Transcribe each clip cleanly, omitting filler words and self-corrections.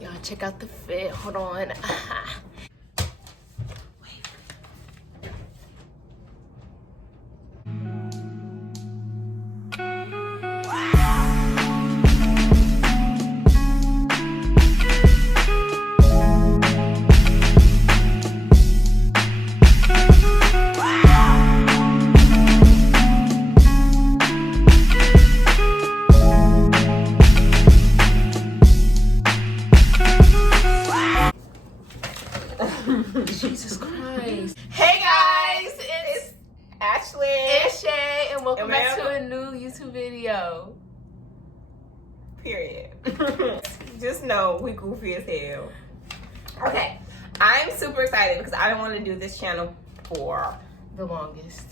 Y'all check out the fit. Hold on. Jesus Christ. Hey guys, it's Ashley and Shay, and welcome back to a new YouTube video. Period. Just know we goofy as hell. Okay, I'm super excited because I don't want to do this channel for The longest.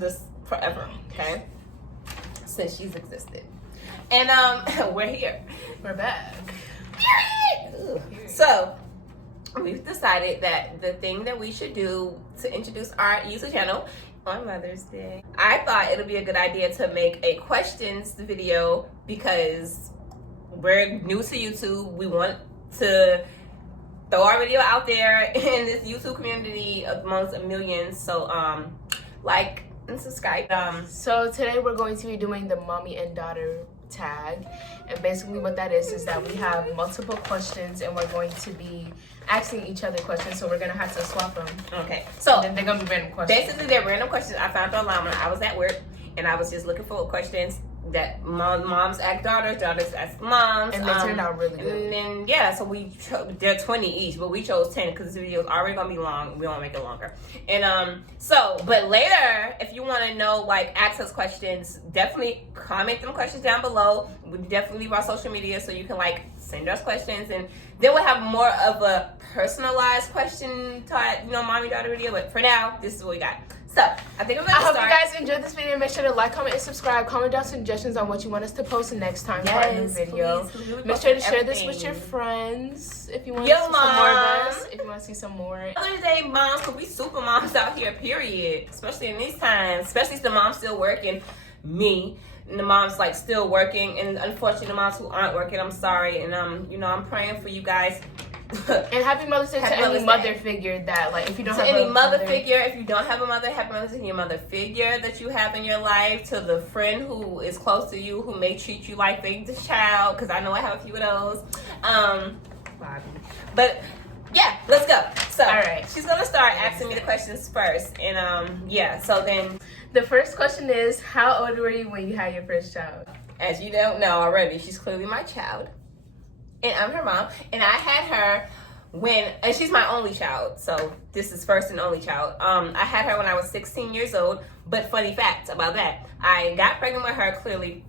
this forever. Okay, since she's existed, and we're here. We're back. Period. So we've decided that the thing that we should do to introduce our YouTube channel on Mother's Day, I thought it would be a good idea to make a questions video because we're new to YouTube. We want to throw our video out there in this YouTube community amongst millions. So like and subscribe. So today we're going to be doing the mommy and daughter tag, and basically what that is that we have multiple questions and we're going to be asking each other questions, so we're gonna have to swap them. Okay, so and then they're gonna be random questions. Basically they're random questions I found online when I was at work, and I was just looking for questions that moms ask daughters ask moms, and they turned out really good. And then yeah, so they're 20 each, but we chose 10 because this video is already gonna be long. We want to make it longer. And but later, if you want to know, like, ask us questions, definitely comment them questions down below. We definitely leave our social media so you can like send us questions, and then we'll have more of a personalized question type, mommy daughter video. But for now, this is what we got. So I think I'm gonna start. I hope you guys enjoyed this video. Make sure to like, comment, and subscribe. Comment down suggestions on what you want us to post next time for a new video. Please, make sure to share this with your friends if you want to see some more of us. If you want to see some more. Mother's Day moms, because we super moms out here, period. Especially in these times. Especially if the mom's still working. Me. And the mom's like still working. And unfortunately the moms who aren't working, I'm sorry. And I'm praying for you guys. And happy Mother's Day to any mother figure that, like, if you don't have any mother figure, if you don't have a mother, happy Mother's Day to your mother figure that you have in your life, to the friend who is close to you, who may treat you like they the child, because I know I have a few of those. But yeah, let's go. So all right, she's gonna start asking me the questions first, and yeah. So then the first question is, how old were you when you had your first child? As you don't know already, she's clearly my child. And I'm her mom, and I had her and she's my only child, so this is first and only child. I had her when I was 16 years old, but funny fact about that, I got pregnant with her clearly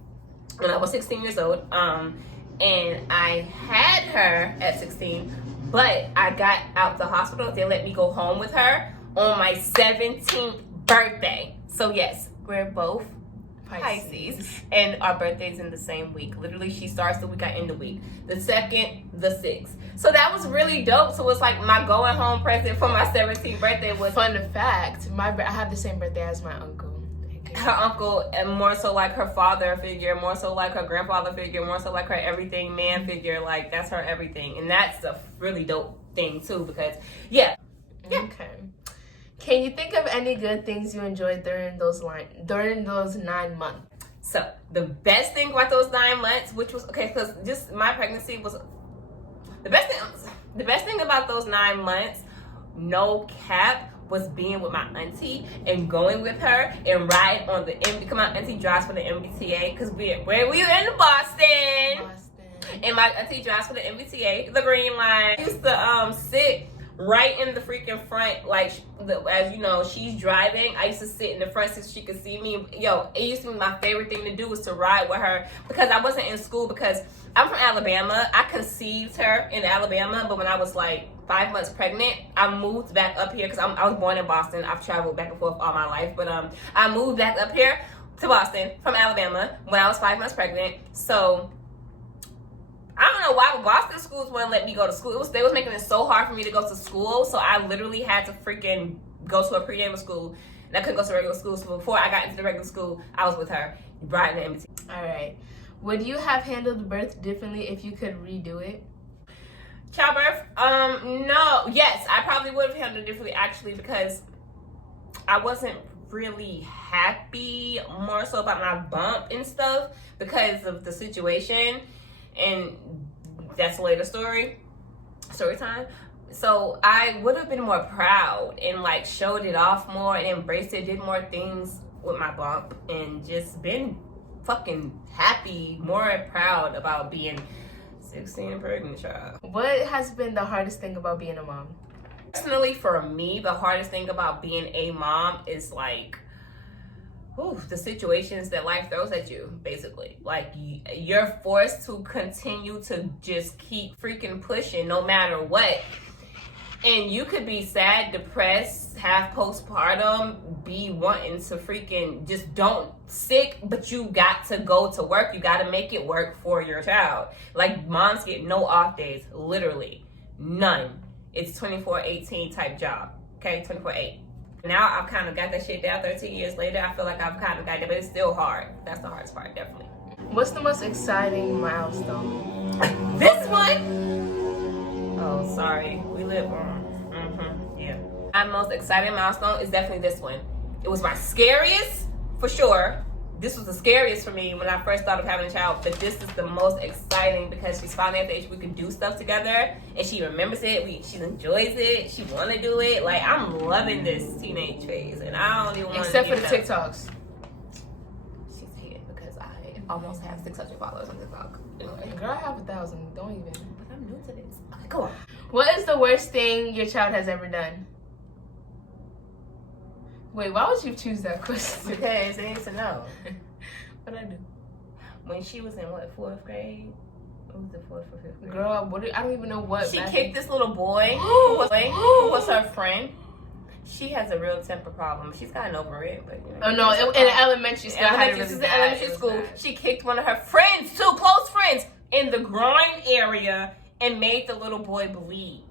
when I was 16 years old, and I had her at 16, but I got out the hospital. They let me go home with her on my 17th birthday. So yes, we're both Pisces, and our birthday's in the same week. Literally, she starts the week I end the week. The 2nd, the 6th. So that was really dope. So it's like my going home present for my 17th birthday was. Fun fact, I have the same birthday as my uncle. Her uncle, and more so like her father figure, more so like her grandfather figure, more so like her everything man figure. Like, that's her everything, and that's a really dope thing too, because yeah. Okay. Can you think of any good things you enjoyed during those 9 months? So the best thing about those 9 months, which was okay, because just my pregnancy was the best thing. The best thing about those 9 months, no cap, was being with my auntie and going with her and ride on the because my auntie drives for the MBTA, because we were in Boston, and my auntie drives for the MBTA, the Green Line. I used to sit right in the freaking front, like, as you know, she's driving. I used to sit in the front so she could see me. Yo, it used to be my favorite thing to do was to ride with her, because I wasn't in school, because I'm from Alabama. I conceived her in Alabama, but when I was like 5 months pregnant, I moved back up here, because I was born in Boston. I've traveled back and forth all my life, but I moved back up here to Boston from Alabama when I was 5 months pregnant. So I don't know why Boston schools wouldn't let me go to school. They was making it so hard for me to go to school, so I literally had to freaking go to a prenatal school, and I couldn't go to regular school. So before I got into the regular school, I was with her riding the MBT. All right. Would you have handled birth differently if you could redo it? Childbirth? No. Yes, I probably would have handled it differently actually, because I wasn't really happy more so about my bump and stuff because of the situation, and that's a later story time. So I would have been more proud and like showed it off more and embraced it, did more things with my bump, and just been fucking happy, more proud about being 16 and pregnant, child. What has been the hardest thing about being a mom? Personally, for me, the hardest thing about being a mom is like, the situations that life throws at you, basically. Like, you're forced to continue to just keep freaking pushing no matter what. And you could be sad, depressed, have postpartum, be wanting to freaking just don't sick, but you got to go to work. You got to make it work for your child. Like, moms get no off days, literally none. It's 24/18 type job, okay? 24/8. Now I've kind of got that shit down 13 years later. I feel like I've kind of got it, but it's still hard. That's the hardest part, definitely. What's the most exciting milestone? This one? Oh, sorry. We live on. Yeah. My most exciting milestone is definitely this one. It was my scariest, for sure. This was the scariest for me when I first thought of having a child, but this is the most exciting because she's finally at the age we can do stuff together, and she remembers it. She enjoys it. She want to do it. Like, I'm loving this teenage phase, and I don't even want to. Except for the TikToks. She's hating because I almost have 600 followers on TikTok. Anyway. Girl, I have 1,000. Don't even. But I'm new to this. Okay, go on. What is the worst thing your child has ever done? Wait, why would you choose that question? Because they need to know. What'd I do? When she was in, what, 4th grade? What was the 4th or 5th grade? Girl, I don't even know what. She kicked this little boy who was her friend. She has a real temper problem. She's gotten over it, but you know. Oh no, in elementary school. Elementary school. She kicked one of her friends, two close friends, in the groin area and made the little boy bleed.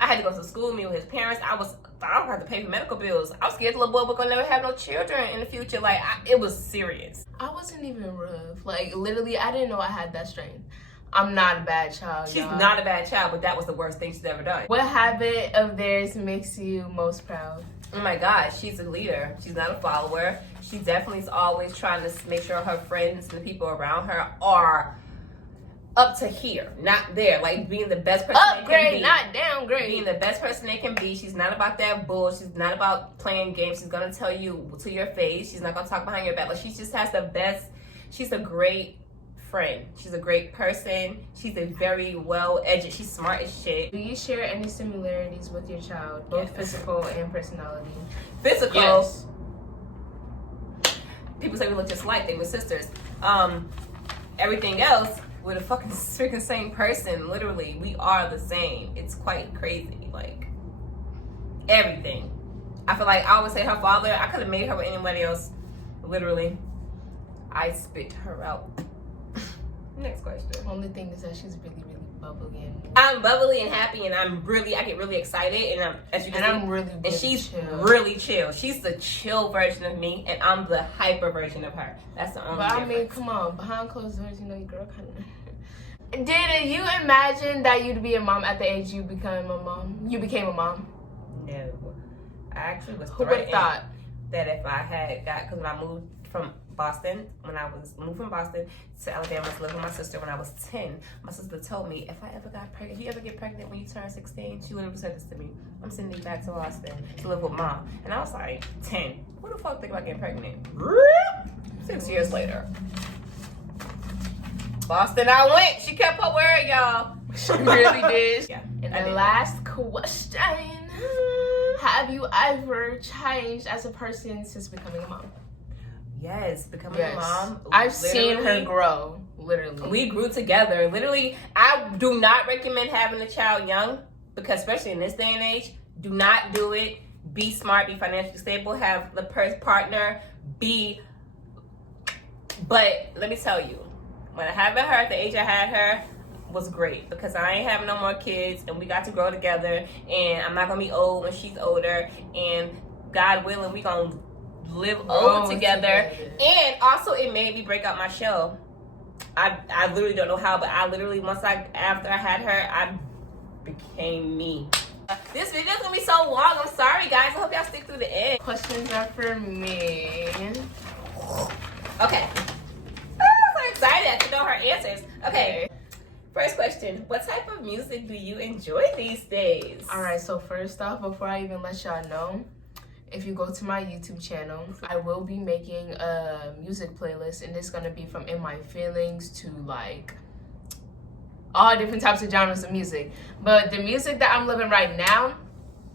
I had to go to school, meet with his parents. I don't have to pay for medical bills. I was scared the little boy was gonna never have no children in the future. Like, it was serious. I wasn't even rough. Like, literally, I didn't know I had that strength. I'm not a bad child. She's not a bad child, but that was the worst thing she's ever done. What habit of theirs makes you most proud? Oh my God, she's a leader. She's not a follower. She definitely is always trying to make sure her friends and the people around her are up to here, not there. Like, being the best person they can be. Not downgrade. Being the best person they can be. She's not about that bull. She's not about playing games. She's gonna tell you to your face. She's not gonna talk behind your back. Like, she just has the best. She's a great friend. She's a great person. She's a very well-educated. She's smart as shit. Do you share any similarities with your child, both physical and personality? Physical. Yes. People say we look just alike. They were sisters. Everything else, we're the fucking freaking same person. Literally, we are the same. It's quite crazy. Like, everything. I feel like I always say her father, I could have made her with anybody else. Literally. I spit her out. Next question. Only thing is that she's really, really bubbly and. I'm bubbly and happy, and I get really excited, and I'm really, and she's chill. really chill. She's the chill version of me, and I'm the hyper version of her. That's the only difference. I mean, come on, behind closed doors, you know, your girl kind of. Did you imagine that you'd be a mom at the age you became a mom? You became a mom? No, I actually was. Who would have thought that if I had because when I moved from Boston, moved from Boston to Alabama to live with my sister when I was 10, my sister told me, if I ever got pregnant, if you ever get pregnant when you turn 16, she literally said this to me, I'm sending you back to Boston to live with mom. And I was like, 10, who the fuck think about getting pregnant? 6 years later. Boston I went. She kept her word, y'all. She really did. Yeah. And the last question, have you ever changed as a person since becoming a mom? Yes, becoming a mom. I've seen her grow, literally. We grew together. Literally, I do not recommend having a child young, because especially in this day and age, do not do it. Be smart, be financially stable, have the partner, but let me tell you, when I had her at the age I had her, was great, because I ain't having no more kids, and we got to grow together, and I'm not gonna be old when she's older, and God willing, we gonna live old together. And also it made me break out my shell. I literally don't know how, but I literally after I had her, I became me. This video's gonna be so long. I'm sorry, guys. I hope y'all stick through the end. Questions are for me. Okay. I'm so excited to know her answers. Okay. First question. What type of music do you enjoy these days? All right, so first off, before I even let y'all know, if you go to my YouTube channel, I will be making a music playlist, and it's gonna be from In My Feelings to like all different types of genres of music. But the music that I'm living right now,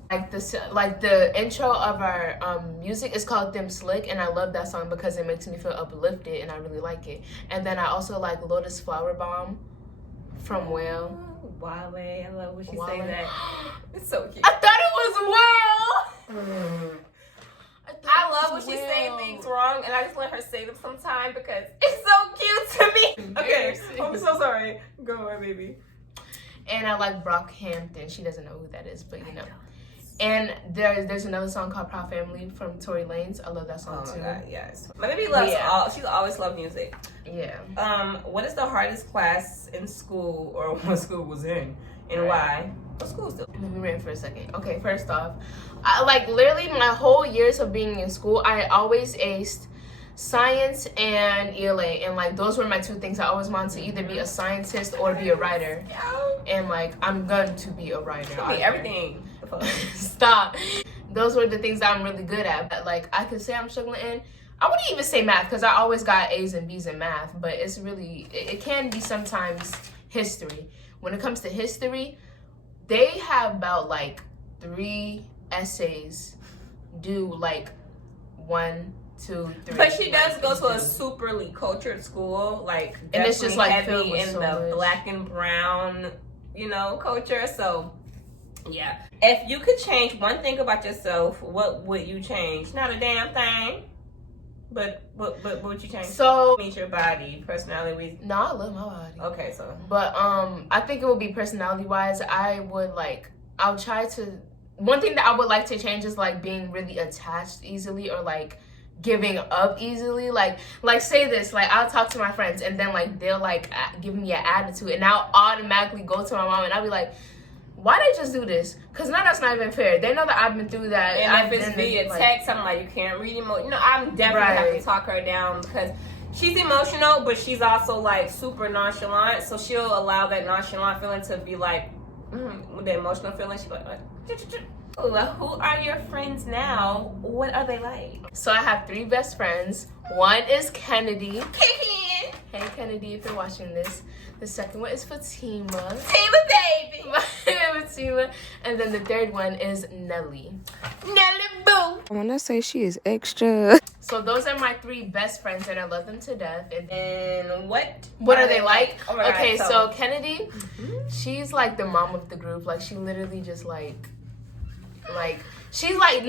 like the intro of our music is called Them Slick, and I love that song because it makes me feel uplifted, and I really like it. And then I also like Lotus Flower Bomb from Whale. Wale, I love when she say that. It's so cute. I thought it was Whale. I love when she say things wrong, and I just let her say them sometime because it's so cute to me. Okay, I'm so sorry. Go away, baby. And I like Brockhampton. She doesn't know who that is, but you know. And there's another song called Proud Family from Tory Lanez. I love that song too. Oh my God, yes. My baby loves she's always loved music. Yeah. What is the hardest class in school, or what school was in, and why? What school still? Let me rant for a second. Okay, first off, like literally my whole years of being in school, I always aced science and ELA, and like those were my two things. I always wanted to either be a scientist or be a writer, and like I'm going to be a writer. Be everything. Stop. Those were the things that I'm really good at. But like I could say I'm struggling in. I wouldn't even say math because I always got A's and B's in math, but it's really it can be sometimes history. When it comes to history, they have about like 3 essays due like 1, 2, 3. But she does go to a superly cultured school, like, and it's just like heavy in so the much black and brown, culture. So yeah, if you could change one thing about yourself, what would you change? Not a damn thing. But what would you change? So means your body, personality. No, I love my body. Okay, so. But I think it would be personality wise. I'll try to. One thing that I would like to change is like being really attached easily, or like giving up easily. Like say this, like I'll talk to my friends and then like they'll like give me an attitude, and I'll automatically go to my mom and I'll be like, why they just do this? Because now that's not even fair. They know that I've been through that. And if it's via text, I'm like, you can't read emotion. I'm definitely have to talk her down because she's emotional, but she's also like super nonchalant. So she'll allow that nonchalant feeling to be like, with the emotional feeling, she's like, who are your friends now? What are they like? So I have 3 best friends. One is Kennedy. Hey Kennedy, if you're watching this. The second one is Fatima. Fatima, baby. Fatima. And then the third one is Nelly. Nelly boo. When I say she is extra. So those are my 3 best friends, and I love them to death. And what are they like? Oh my okay, God, so Kennedy, she's like the mom of the group. Like she literally just like she's like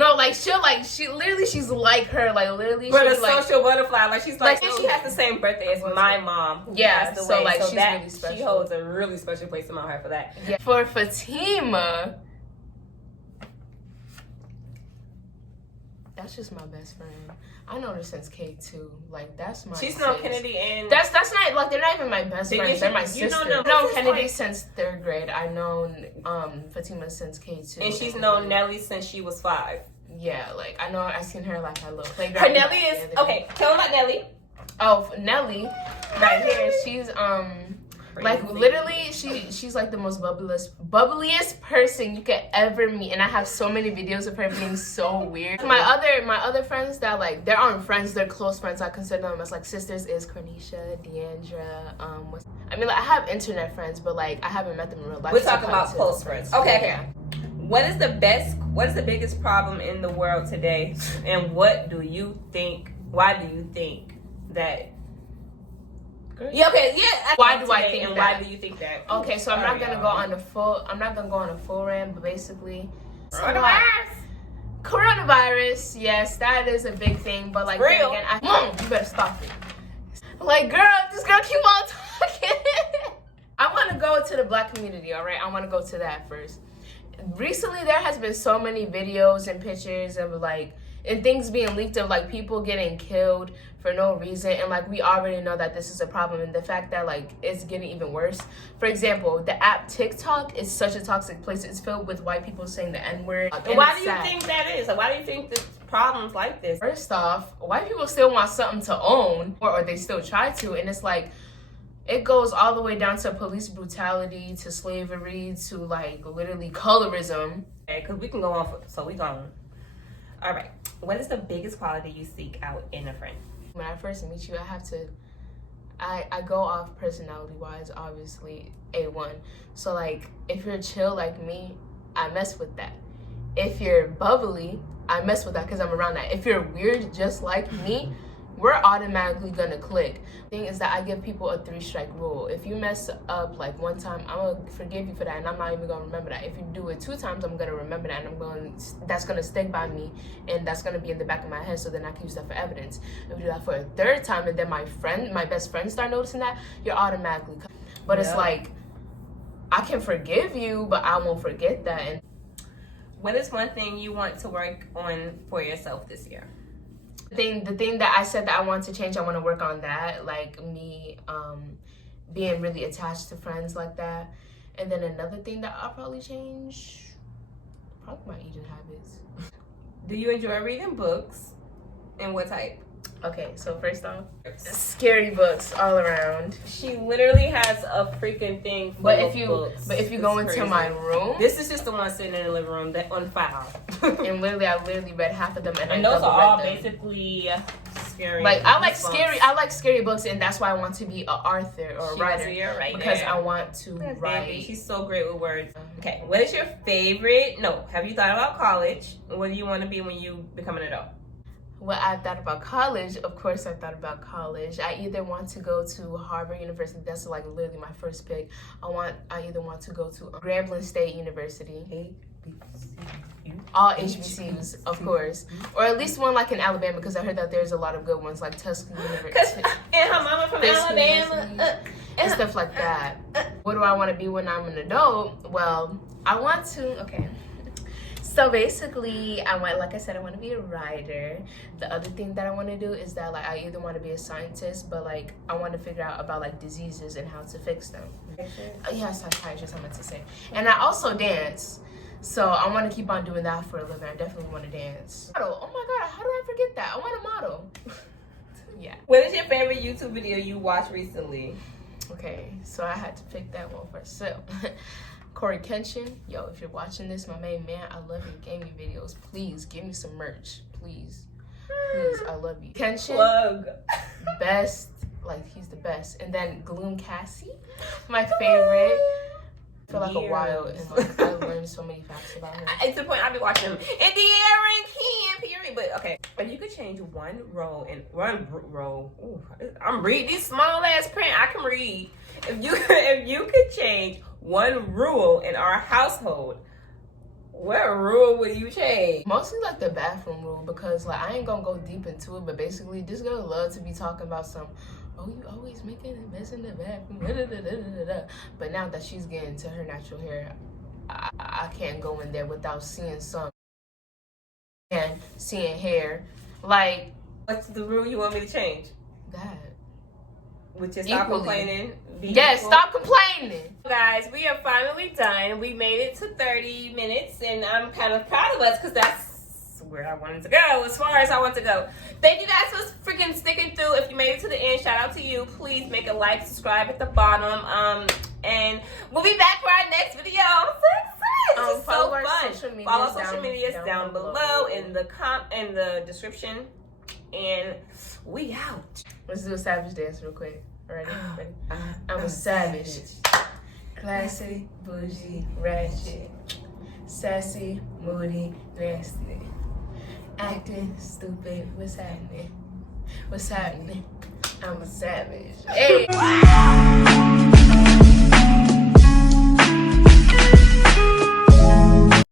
she's like her, like literally. But a like, social butterfly, like she's like she has the same birthday as my mom. Yeah, so like she's really special. She holds a really special place in my heart for that. Yeah. For Fatima, that's just my best friend. I know her since K2. Like that's my. She's known Kennedy and that's not like they're not even my best friends. They're my sister. I've known Kennedy since 3rd grade. I've known Fatima since K2. And she's known Nelly since she was 5. Yeah, like I seen her like at little playground. Her Nelly is okay. Tell them about Nelly. Oh, Nelly, right here. She's like literally she's like the most bubbliest person you could ever meet, and I have so many videos of her being so weird. My other friends that like they aren't friends, they're close friends. I consider them as like sisters. Is Cornisha, Deandra. I mean, like, I have internet friends, but like I haven't met them in real life. We're talking about close friends. Okay. Yeah. What is the biggest problem in the world today, and what do you think? Why do you think that? Yeah, okay, yeah. Why do I think and that? Why do you think that? Okay, so I'm not gonna go on a full rant, but basically coronavirus, yes, that is a big thing, but like then again, you better stop it. Like, girl, this girl keep on talking. I wanna go to the Black community, all right? I wanna go to that first. Recently there has been so many videos and pictures of like and things being leaked of like people getting killed for no reason, and like we already know that this is a problem, and the fact that like it's getting even worse. For example, the app TikTok is such a toxic place. It's filled with white people saying the N-word. And why do you think that is? Like, why do you think there's problems like this? First off, white people still want something to own, or they still try to, and it's like it goes all the way down to police brutality, to slavery, to like literally colorism. Okay, because we can go on so we gone. All right, what is the biggest quality you seek out in a friend? When I first meet you, I go off personality wise, obviously A1. So like if you're chill like me, I mess with that. If you're bubbly, I mess with that because I'm around that. If you're weird just like me, we're automatically gonna click. The thing is that I give people a 3-strike rule. If you mess up like one time, I'm gonna forgive you for that, and I'm not even gonna remember that. If you do it 2 times, I'm gonna remember that, and that's gonna stick by me, and that's gonna be in the back of my head, so then I can use that for evidence. If you do that for a 3rd time, and then my best friend start noticing that, you're automatically. But it's like, I can forgive you, but I won't forget that. And what is one thing you want to work on for yourself this year? The thing that I said that I want to change, I want to work on that, like me being really attached to friends like that. And then another thing that I'll probably change, probably my eating habits. Do you enjoy reading books, and what type? Okay, so first off, scary books all around. She literally has a freaking thing full of books. But if you go into my room, this is just the one sitting in the living room that on file. And literally, I literally read half of them, and those are all basically scary. Like I like scary books, and that's why I want to be an author or a writer, because I want to write. Baby, she's so great with words. Okay, what is your favorite? No, have you thought about college? What do you want to be when you become an adult? What I thought about college, of course I thought about college. I either want to go to Harvard University, that's like literally my first pick. I either want to go to Grambling State University. All HBCUs, of course. Or at least one like in Alabama, because I heard that there's a lot of good ones, like Tuskegee University. And her mama from Alabama. And stuff like that. What do I want to be when I'm an adult? Well, I want to, okay. So basically, like I said, I want to be a writer. The other thing that I want to do is that like I either want to be a scientist, but like I want to figure out about like diseases and how to fix them. Yeah, psychiatrist, I meant to say. And I also dance. So I want to keep on doing that for a living. I definitely want to dance. Oh my God, how did I forget that? I want a model. Yeah. What is your favorite YouTube video you watched recently? Okay, so I had to pick that one first. So Corey Kenshin, yo, if you're watching this, my main man, I love your gaming videos. Please give me some merch, please. Please, I love you. Kenshin, plug. Best, like he's the best. And then Gloom Cassie, my favorite. I feel like a while, and like I learned so many facts about her. It's the point I've been watching them in the air and Ken, period. But okay, if you could change one role, ooh, I'm reading this small ass print. I can read. If you could change one rule in our household, what rule would you change? Mostly like the bathroom rule, because like I ain't gonna go deep into it, but basically this girl love to be talking about some, oh, you always making a mess in the bathroom, but now that she's getting to her natural hair, I can't go in there without seeing some and seeing hair. Like, what's the rule you want me to change? That. Which is stop complaining. Yes, stop complaining. Guys, we are finally done. We made it to 30 minutes, and I'm kind of proud of us because that's where I wanted to go, as far as I want to go. Thank you guys for freaking sticking through. If you made it to the end, shout out to you. Please make a like, subscribe at the bottom, and we'll be back for our next video. I'm so excited. It's so fun. Follow our social medias down below in the description, and we out. Let's do a savage dance real quick. Ready? I'm a savage. Classy, bougie, ratchet. Sassy, moody, nasty. Acting stupid. What's happening? What's happening? I'm a savage. Hey!